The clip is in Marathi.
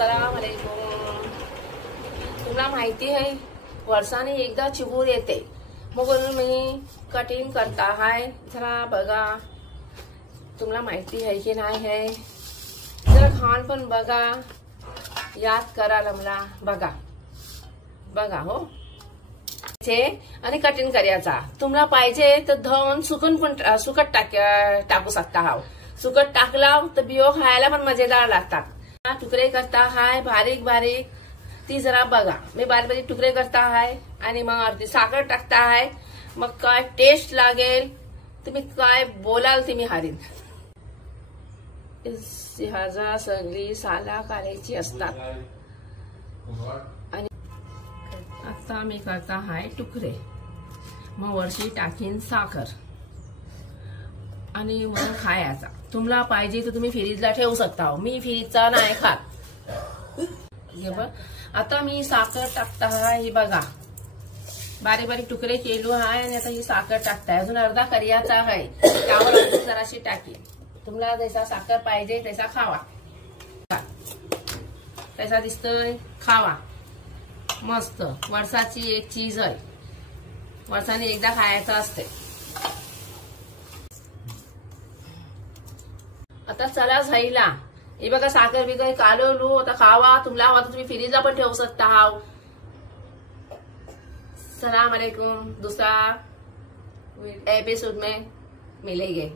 अस्सलाम वालेकुम। तुला माहिती आहे वर्षाने एकदा चिगूर येते, मग म्हणून मी कटिंग करता हाय। जरा बघा, तुम्हाला माहिती आहे की नाही आहे, जरा खान पण बघा, याद करा लमला बघा बघा हो आणि कटिंग करायचा। तुम्हाला पाहिजे तर धन सुकट टाकू शकता हाव। सुकट टाकला तर बियो खायला पण मजेदार लागतात। तुकडे करता हाय बारीक बारीक, ती जरा बघा। मी बारीक बारीक तुकडे करता हाय आणि मग अर्धी साखर टाकता हाय। मग काय टेस्ट लागेल, तुम्ही काय बोलाल ते मी हारीन। ह्याचा सगळी साला काढायची असतात। आणि आता मी करता हाय तुकडे, मग वरची टाकीन साखर आणि मग खायचा। तुम्हाला पाहिजे तर तुम्ही फ्रीजला ठेवू शकता, मी फ्रीजचा नाही खात। आता मी साखर टाकता हाय, ही बघा बारीक बारीक तुकडे केलो हाय आणि आता ही साखर टाकताय। अजून अर्धा करियाचा आहे, त्यावर अजून जराशी टाकी। तुम्हाला जसा साखर पाहिजे तसा खावा, तसा दिसतोय खावा। मस्त वर्षाची एक चीज आहे, वर्षाने एकदा खायचं असते। आता चला झाईला, हे बघा साखर बिगर कालवलो, आता खावा। तुम्हाला हवा तर तुम्ही फ्रीजला पण ठेवू शकता हाव। सलाम अलैकुम, दूसरा एपिसोड में मिलेंगे।